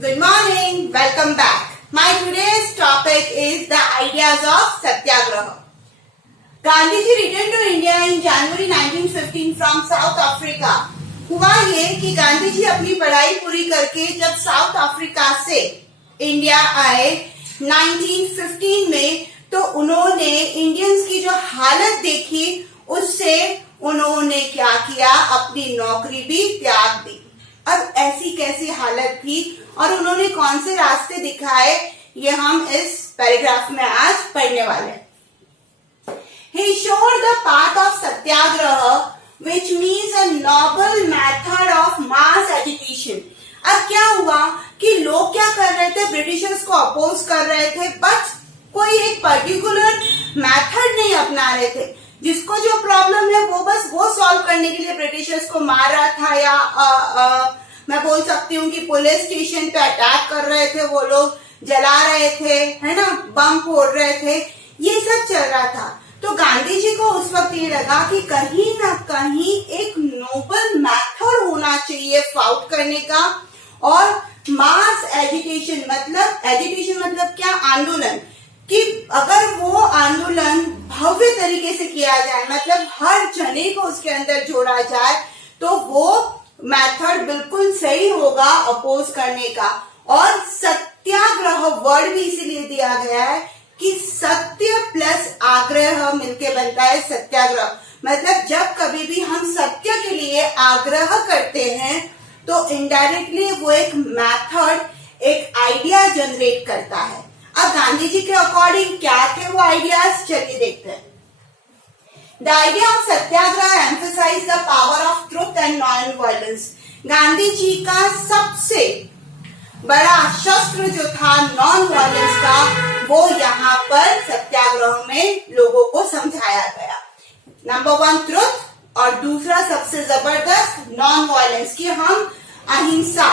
Good morning. Welcome back. My today's topic is the ideas of Satyagraha. Gandhi ji returned to India in January 1915 from South Africa. हुआ ये कि गांधी जी अपनी पढ़ाई पूरी करके जब साउथ अफ्रीका से इंडिया आए 1915 में, तो उन्होंने इंडियंस की जो हालत देखी, उससे उन्होंने क्या किया, अपनी नौकरी भी त्याग दी। अब ऐसी कैसी हालत थी और उन्होंने कौन से रास्ते दिखाए, ये हम इस पैराग्राफ में आज पढ़ने वाले हैं। He showed the path of satyagraha, which means a noble method of mass agitation. अब क्या हुआ कि लोग क्या कर रहे थे, ब्रिटिशर्स को अपोज कर रहे थे, बट कोई एक पर्टिकुलर मेथड नहीं अपना रहे थे। जिसको जो प्रॉब्लम है वो बस वो सॉल्व करने के लिए ब्रिटिशर्स को मार रहा था, या मैं बोल सकती हूँ कि पुलिस स्टेशन पे अटैक कर रहे थे, वो लोग जला रहे थे, है ना, बम फोड़ रहे थे, ये सब चल रहा था। तो गांधी जी को उस वक्त ये लगा कि कहीं ना कहीं एक नोबल मेथड होना चाहिए फाउट करने का, और मास एजिटेशन मतलब क्या, आंदोलन, कि अगर वो आंदोलन भव्य तरीके से किया जाए, मतलब हर जने को उसके अंदर जोड़ा जाए, तो वो मेथड बिल्कुल सही होगा अपोज करने का। और सत्याग्रह वर्ड भी इसीलिए दिया गया है कि सत्य प्लस आग्रह मिलके बनता है सत्याग्रह। मतलब जब कभी भी हम सत्य के लिए आग्रह करते हैं तो इनडायरेक्टली वो एक मेथड, एक आइडिया जनरेट करता है। अब गांधी जी के अकॉर्डिंग क्या थे वो आइडियाज, चलिए देखते हैं। The idea of satyagraha emphasized the power of truth and non-violence. Gandhi ji का सबसे बड़ा शस्त्र जो था नॉन वायलेंस का, वो यहाँ पर सत्याग्रह में लोगों को समझाया गया। नंबर 1 ट्रुथ, और दूसरा सबसे जबरदस्त नॉन वायलेंस, कि हम अहिंसा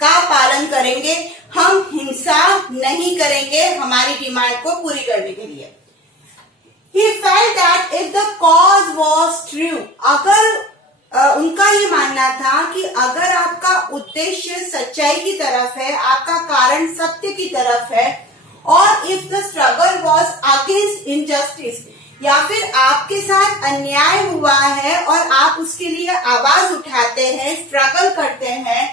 का पालन करेंगे, हम हिंसा नहीं करेंगे हमारी डिमांड को पूरी करने के लिए। He felt that if the cause was true, अगर उनका ये मानना था कि अगर आपका उद्देश्य सच्चाई की तरफ है, आपका कारण सत्य की तरफ है, और if the struggle was against injustice, या फिर आपके साथ अन्याय हुआ है और आप उसके लिए आवाज उठाते हैं, स्ट्रगल करते हैं,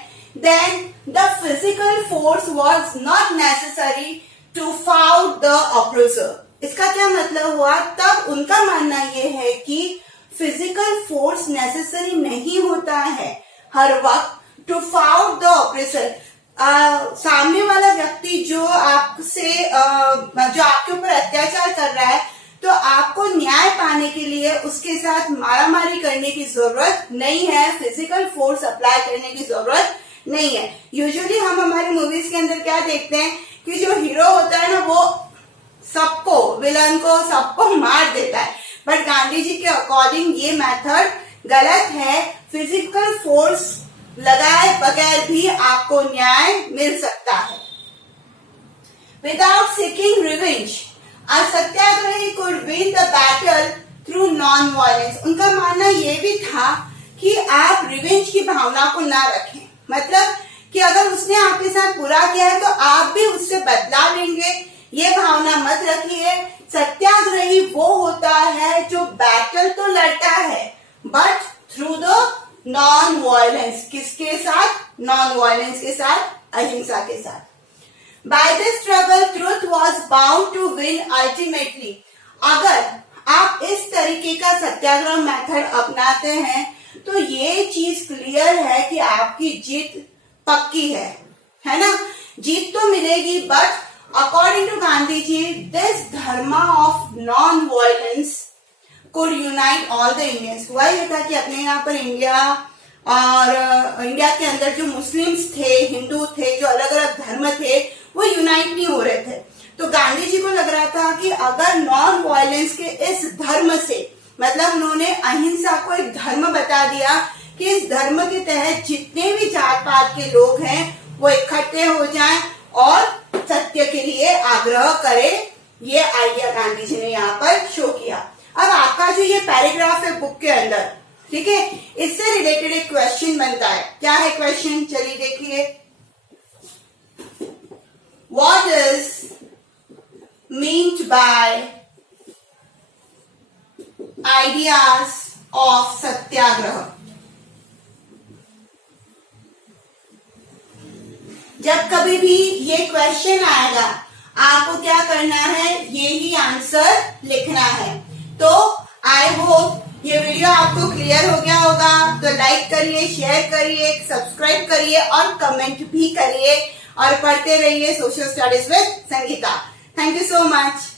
then the physical force was not necessary to fight the oppressor. इसका क्या मतलब हुआ, तब उनका मानना ये है कि फिजिकल फोर्स नेसेसरी नहीं होता है हर वक्त टू फाउट द ऑपरेसर। सामने वाला व्यक्ति जो आपके ऊपर अत्याचार कर रहा है, तो आपको न्याय पाने के लिए उसके साथ मारामारी करने की जरूरत नहीं है, फिजिकल फोर्स अप्लाई करने की जरूरत नहीं है। यूजुअली हम हमारी मूवीज के अंदर क्या देखते हैं कि जो हीरो होता है ना, वो सबको, विलन को, सबको मार देता है, बट गांधी जी के अकॉर्डिंग ये मेथड गलत है। फिजिकल फोर्स लगाए बगैर भी आपको न्याय मिल सकता है। Without seeking revenge, a satyagrahi could win the battle through non violence. उनका मानना ये भी था कि आप रिवेंज की भावना को ना रखें, मतलब कि अगर उसने आपके साथ बुरा किया है तो आप भी उससे बदला लेंगे, ये भावना मत रखिए। सत्याग्रही वो होता है जो बैटल तो लड़ता है, but through the non violence. किसके साथ? नॉन वायलेंस के साथ, अहिंसा के साथ। By this struggle truth was bound to win ultimately. अगर आप इस तरीके का सत्याग्रह मेथड अपनाते हैं तो ये चीज क्लियर है कि आपकी जीत पक्की है ना, जीत तो मिलेगी। But according to Gandhi ji, this dharma of non-violence could unite all the Indians. हुआ ये था कि अपने यहाँ पर इंडिया के अंदर जो मुस्लिम्स थे, हिंदू थे, जो अलग अलग धर्म थे, वो यूनाइट नहीं हो रहे थे। तो गांधी जी को लग रहा था कि अगर नॉन वायलेंस के इस धर्म से, मतलब उन्होंने अहिंसा को एक धर्म बता दिया कि इस धर्म के तहत जितने भी जात पात के लोग हैं वो इकट्ठे हो जाएं और सत्य के लिए आग्रह करें। ये आइडिया गांधी जी ने यहाँ पर शो किया। अब आपका जो ये पैराग्राफ है बुक के अंदर, ठीक है, इससे रिलेटेड एक क्वेश्चन बनता है। क्या है क्वेश्चन, चलिए देखिए। what is meant by ideas of सत्याग्रह? जब कभी भी ये क्वेश्चन आएगा आपको क्या करना है, ये ही आंसर लिखना है। तो आई होप ये वीडियो आपको क्लियर हो गया होगा। तो लाइक करिए, शेयर करिए, सब्सक्राइब करिए और कमेंट भी करिए और पढ़ते रहिए social studies with Sangeeta. Thank you so much.